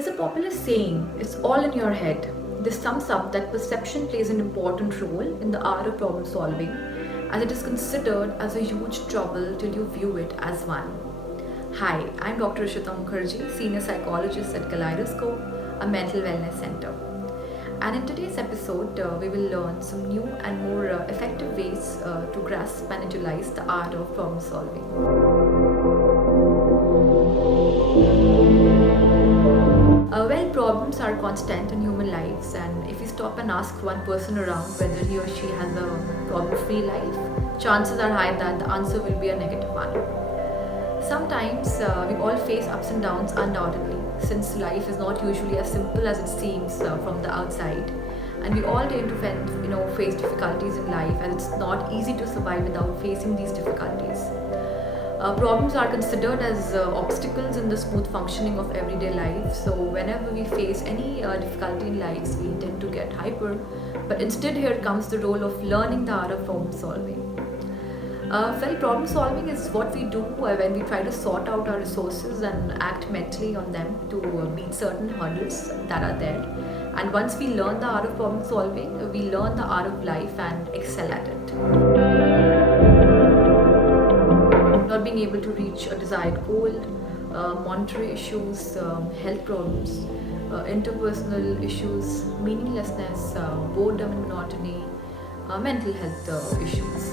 There's a popular saying, it's all in your head. This sums up that perception plays an important role in the art of problem solving, as it is considered as a huge trouble till you view it as one. Hi, I'm Dr. Ishita Mukherjee, Senior Psychologist at Kaleidoscope, a mental wellness center. And in today's episode, we will learn some new and more effective ways to grasp and utilize the art of problem solving. Problems are constant in human lives, and if you stop and ask one person around whether he or she has a problem-free life, chances are high that the answer will be a negative one. Sometimes we all face ups and downs undoubtedly, since life is not usually as simple as it seems from the outside, and we all tend to face difficulties in life, and it's not easy to survive without facing these difficulties. Problems are considered as obstacles in the smooth functioning of everyday life. So whenever we face any difficulty in life, we tend to get hyper. But instead, here comes the role of learning the art of problem solving. Problem solving is what we do when we try to sort out our resources and act mentally on them to meet certain hurdles that are there. And once we learn the art of problem solving, we learn the art of life and excel at it. Not being able to reach a desired goal, monetary issues, health problems, interpersonal issues, meaninglessness, boredom and monotony, mental health issues.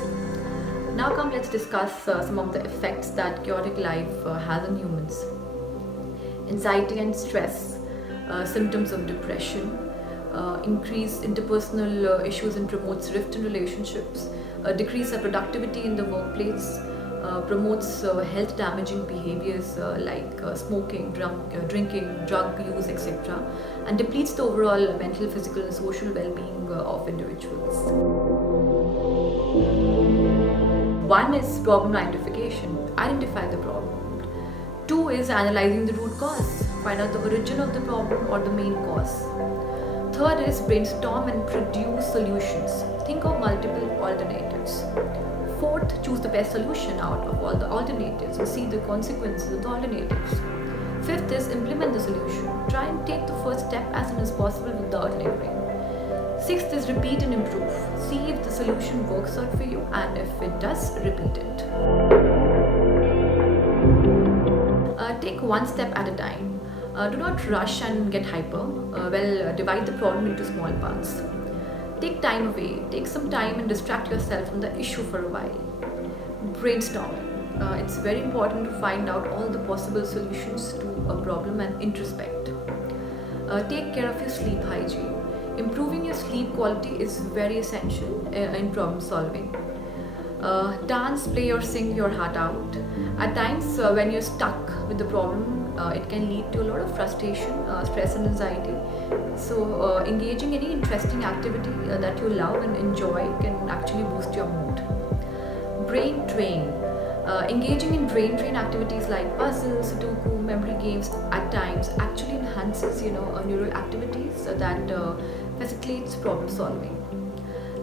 Now let's discuss some of the effects that chaotic life has on humans. Anxiety and stress, symptoms of depression, increased interpersonal issues and promotes rift in relationships, decrease of productivity in the workplace, promotes health damaging behaviors like smoking, drinking, drug use, etc., and depletes the overall mental, physical and social well-being of individuals. One is problem identification, identify the problem. Two is analyzing the root cause, find out the origin of the problem or the main cause. Third is brainstorm and produce solutions, think of multiple alternatives. Fourth, choose the best solution out of all the alternatives and see the consequences of the alternatives. Fifth is implement the solution. Try and take the first step as soon as possible without lingering. Sixth is repeat and improve. See if the solution works out for you, and if it does, repeat it. Take one step at a time. Do not rush and get hyper. Divide the problem into small parts. Take time away, take some time and distract yourself from the issue for a while. Brainstorm. It's very important to find out all the possible solutions to a problem and introspect. Take care of your sleep hygiene. Improving your sleep quality is very essential in problem solving. Dance, play or sing your heart out. At times when you're stuck with the problem, it can lead to a lot of frustration, stress and anxiety. So engaging any interesting activity that you love and enjoy can actually boost your mood. Brain drain. Engaging in brain drain activities like puzzles, Sudoku, memory games at times actually enhances neural activities that facilitates problem solving.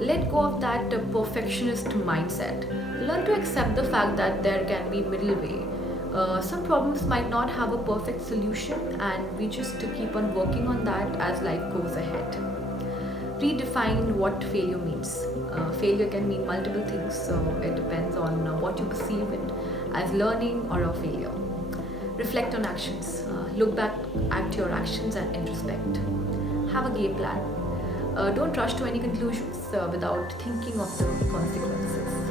Let go of that perfectionist mindset. Learn to accept the fact that there can be middle way. Some problems might not have a perfect solution, and we just keep on working on that as life goes ahead. Redefine what failure means. Failure can mean multiple things, so it depends on what you perceive it as learning or a failure. Reflect on actions. Look back at your actions and introspect. Have a game plan. Don't rush to any conclusions without thinking of the consequences.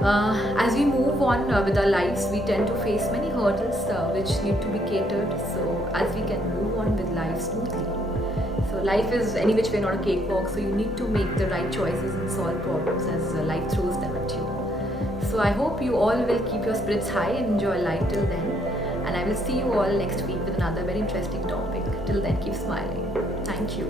As we move on with our lives, we tend to face many hurdles which need to be catered so as we can move on with life smoothly. So life is any which way not a cakewalk, so you need to make the right choices and solve problems as life throws them at you. So I hope you all will keep your spirits high and enjoy life till then, and I will see you all next week with another very interesting topic. Till then, keep smiling. Thank you.